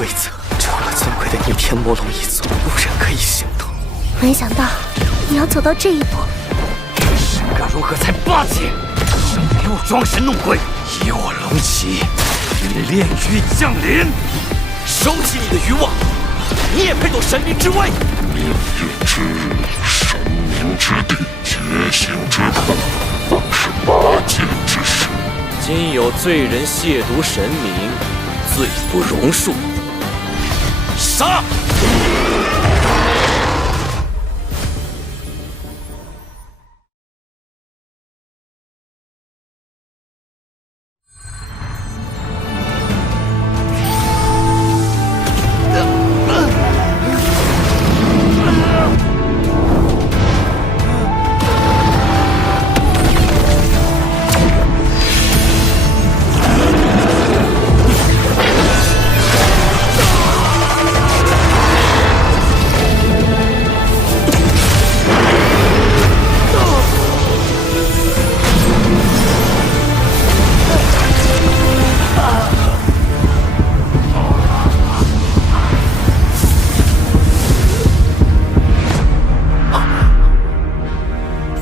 规则，除了尊贵的逆天魔龙一族，无人可以行动。没想到你要走到这一步。神格如何才8阶？生灵物装神弄鬼，以我龙旗与炼狱降临！收起你的渔网，你也配夺神明之位？命运之日，神明之地，觉醒之刻，方是8阶之事。今有罪人亵渎神明，罪不容恕，杀！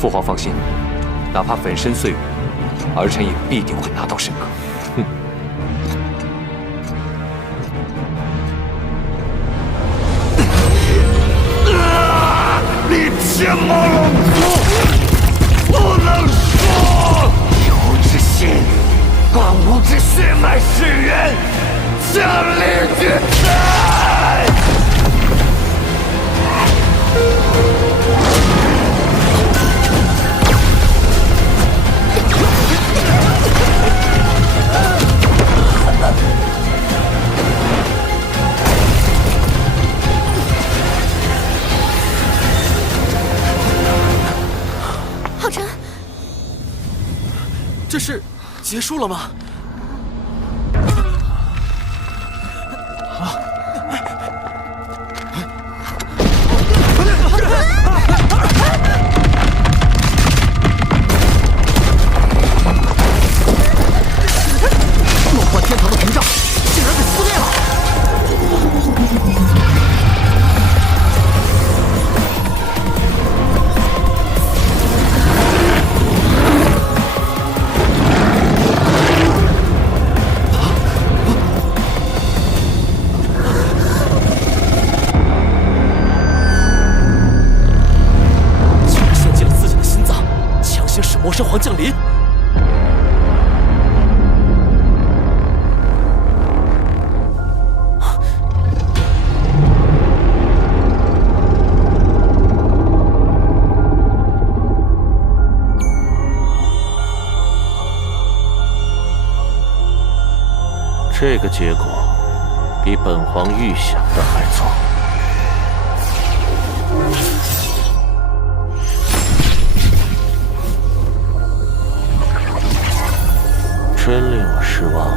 父皇放心，哪怕粉身碎骨，儿臣也必定会拿到神格。哼！你天魔龙族不能说！有之心，万物之血脉始源，降临于在！浩辰，这是结束了吗？梦幻天堂的屏障竟然被撕裂了！竟然献祭了自己的心脏，强行使魔神皇降临！这个结果比本皇预想的还糟。真令我失望啊！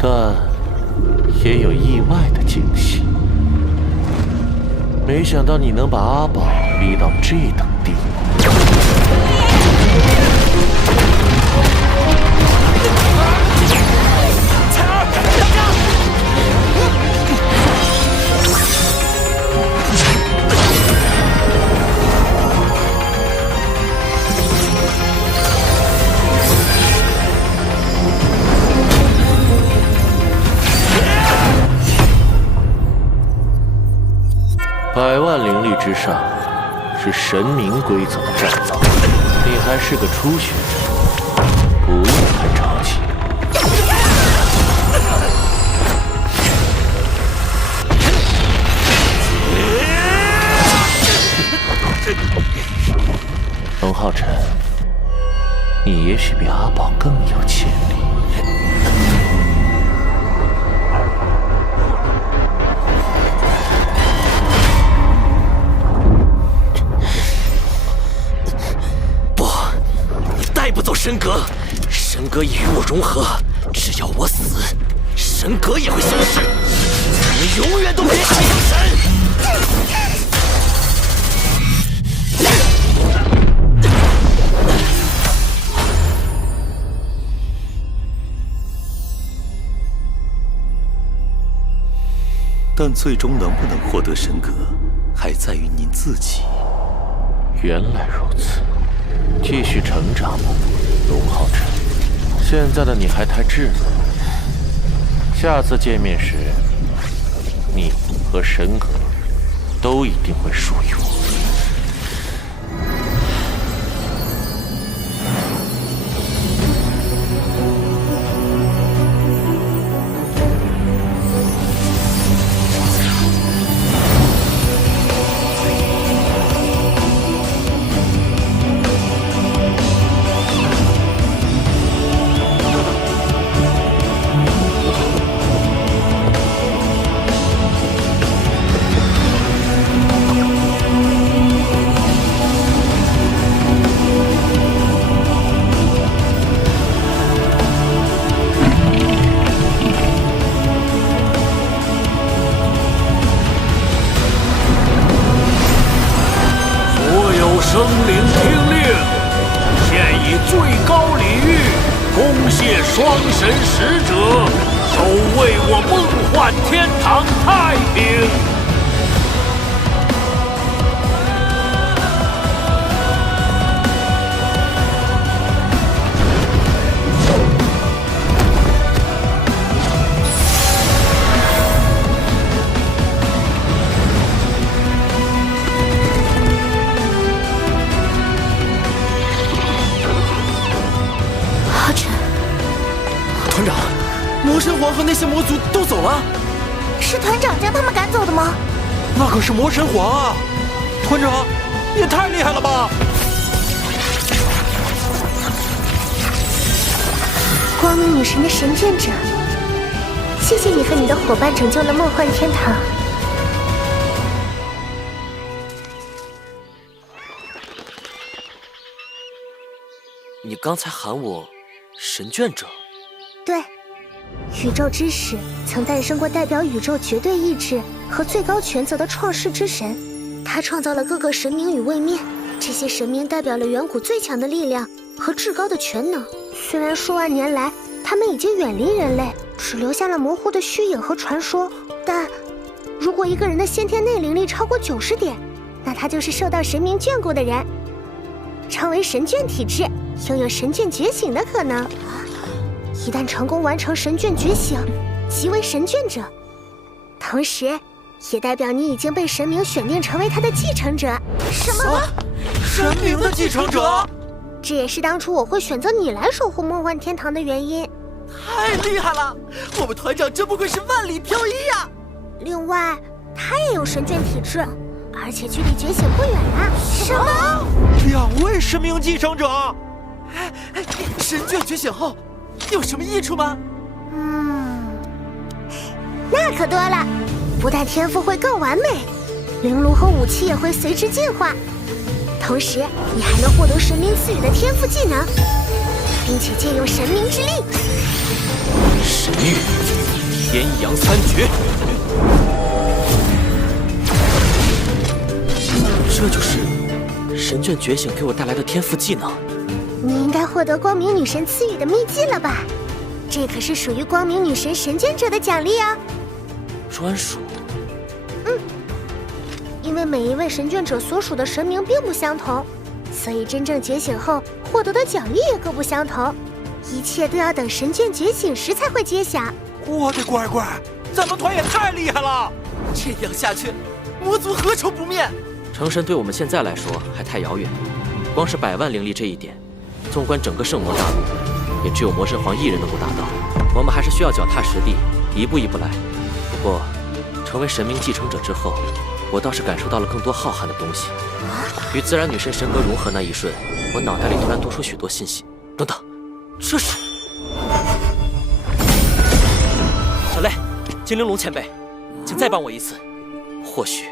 但也有意外的惊喜。没想到你能把阿宝逼到这等地步。彩儿，大家！100万灵力之上是神明规则的战造，你还是个初学者，不用太着急。龙浩辰，你也许比阿宝更有潜力。带不走神格，神格已与我融合，只要我死，神格也会消失，你们永远都别想成神！但最终能不能获得神格，还在于您自己。原来如此，继续成长吧，龙浩辰。现在的你还太稚嫩，下次见面时，你和神格都一定会属于我。生灵听令，现以最高礼遇恭谢双神使者，守卫我梦幻天堂太平。团长，魔神皇和那些魔族都走了。是团长将他们赶走的吗？那可是魔神皇啊！团长，也太厉害了吧！光明女神的神眷者，谢谢你和你的伙伴拯救了梦幻天堂。你刚才喊我神眷者？对，宇宙之始曾诞生过代表宇宙绝对意志和最高权责的创世之神，他创造了各个神明与位面，这些神明代表了远古最强的力量和至高的全能。虽然数万年来他们已经远离人类，只留下了模糊的虚影和传说，但如果一个人的先天内灵力超过90点，那他就是受到神明眷顾的人，成为神眷体质，拥有神眷觉醒的可能。一旦成功完成神眷觉醒，即为神眷者，同时也代表你已经被神明选定成为他的继承者。什么？神明的继承者？这也是当初我会选择你来守护梦幻天堂的原因。太厉害了！我们团长真不愧是万里挑一呀！另外，他也有神眷体质，而且距离觉醒不远啊。什么？2位神明继承者？神眷觉醒后有什么益处吗？那可多了，不但天赋会更完美，灵炉和武器也会随之进化，同时你还能获得神明赐予的天赋技能，并且借用神明之力。神域天阳三绝，这就是神眷觉醒给我带来的天赋技能。你应该获得光明女神赐予的秘技了吧？这可是属于光明女神神眷者的奖励啊！专属？因为每一位神眷者所属的神明并不相同，所以真正觉醒后获得的奖励也各不相同。一切都要等神眷觉醒时才会揭晓。我的乖乖，咱们团也太厉害了！这样下去，魔族何愁不灭？成神对我们现在来说还太遥远，光是100万灵力这一点，纵观整个圣魔大陆，也只有魔神皇一人能够达到。我们还是需要脚踏实地，一步一步来。不过，成为神明继承者之后，我倒是感受到了更多浩瀚的东西。与自然女神神格融合那一瞬，我脑袋里突然多出许多信息。等等，这是……小雷，精灵龙前辈，请再帮我一次，或许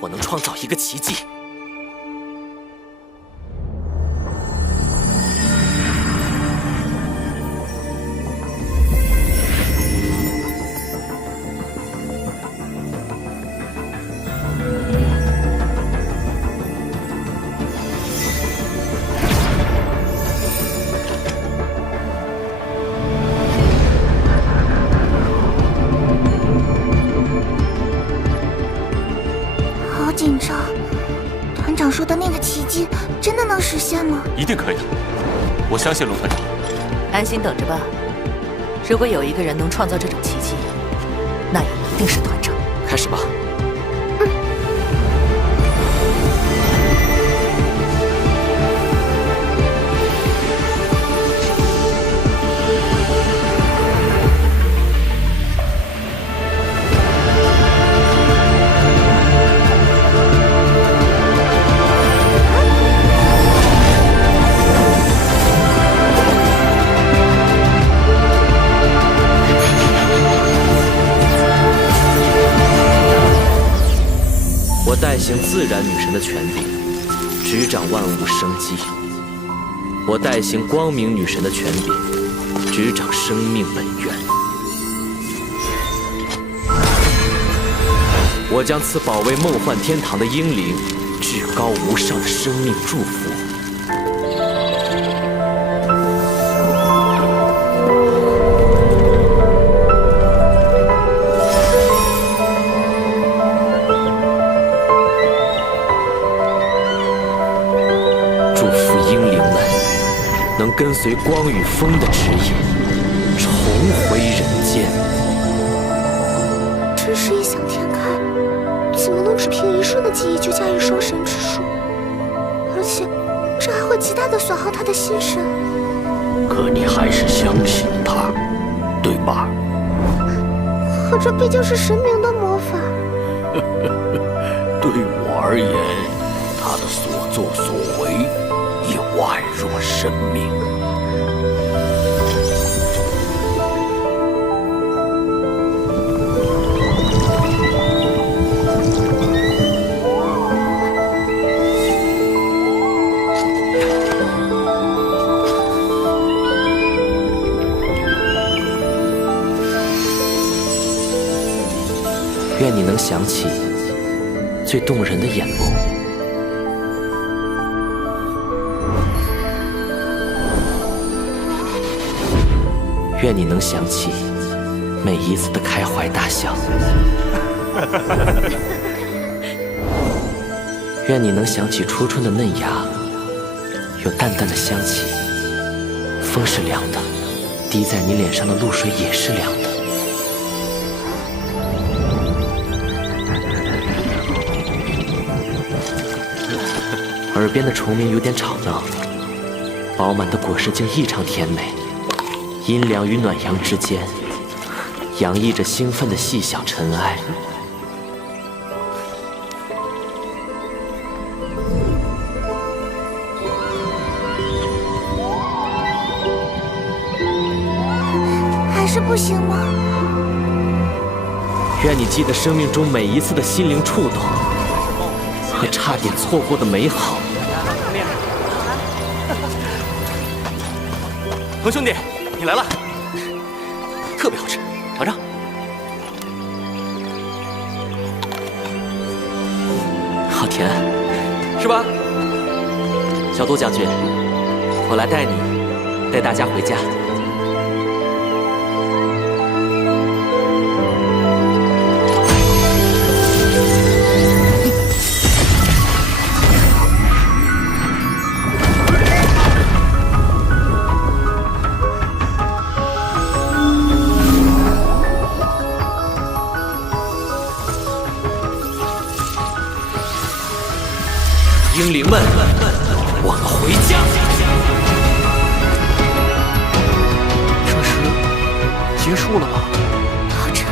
我能创造一个奇迹。紧张。团长说的那个奇迹真的能实现吗？一定可以的，我相信陆团长。安心等着吧。如果有一个人能创造这种奇迹，那也一定是团长。开始吧。我代行自然女神的权柄，执掌万物生机；我代行光明女神的权柄，执掌生命本源。我将赐保卫梦幻天堂的英灵至高无上的生命祝福。能跟随光与风的指引，重回人间。真是异想天开，怎么能只凭一瞬的记忆就驾驭双神之术？而且，这还会极大的损耗他的心神。可你还是相信他，对吧？可这毕竟是神明的魔法。对我而言，他的所作所为也宛若生命。愿你能想起最动人的眼眸，愿你能想起每一次的开怀大笑，愿你能想起初春的嫩芽，有淡淡的香气，风是凉的，滴在你脸上的露水也是凉的。耳边的虫鸣有点吵闹，饱满的果实竟异常甜美。阴凉与暖阳之间，洋溢着兴奋的细小尘埃。还是不行吗？愿你记得生命中每一次的心灵触动，和差点错过的美好。鹏兄弟，你来了，特别好吃，尝尝。好甜，是吧？小杜将军，我来带你，带大家回家。英灵们，我们回家。这是结束了吗？老陈，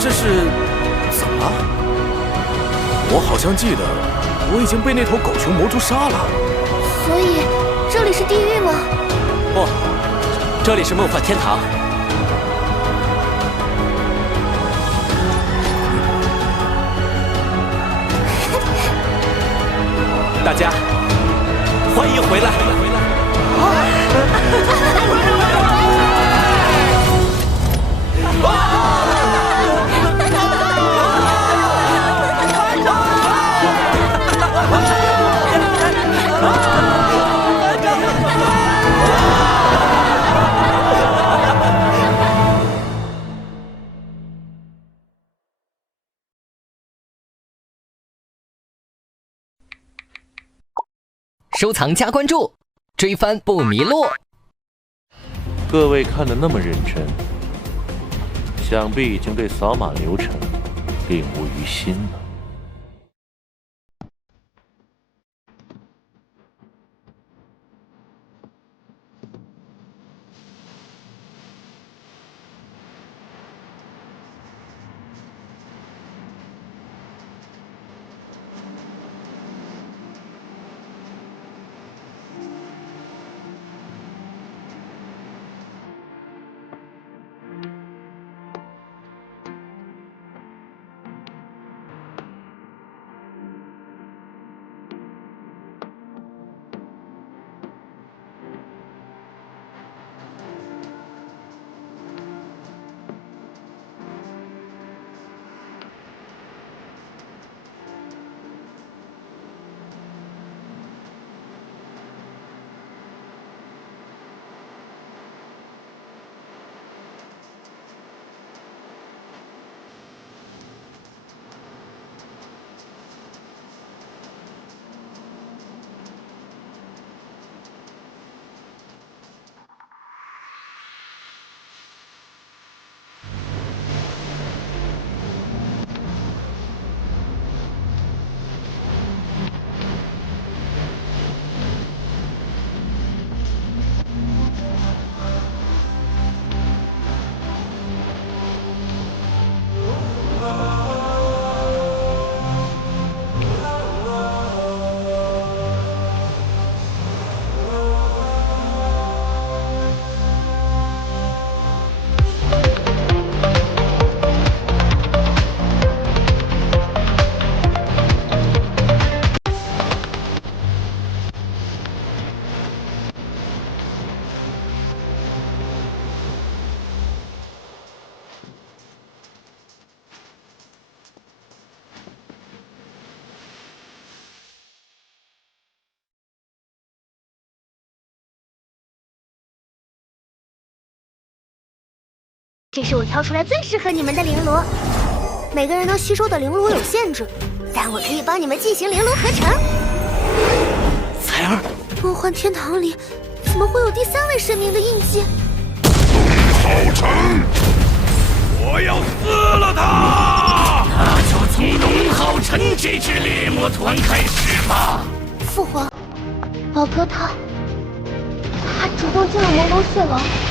这是怎么了？我好像记得我已经被那头狗熊魔蛛杀了。所以这里是地狱吗？不，这里是梦幻天堂。大家欢迎回来！收藏加关注，追番不迷路。各位看得那么认真，想必已经对扫码流程领悟于心了。这是我挑出来最适合你们的绫罗，每个人能吸收的绫罗有限制，但我可以帮你们进行绫罗合成。彩儿，梦幻天堂里怎么会有第3位神明的印记？浩辰，我要撕了他！那就从龙浩辰这支猎魔团开始吧。父皇，老哥他主动进了魔龙血楼。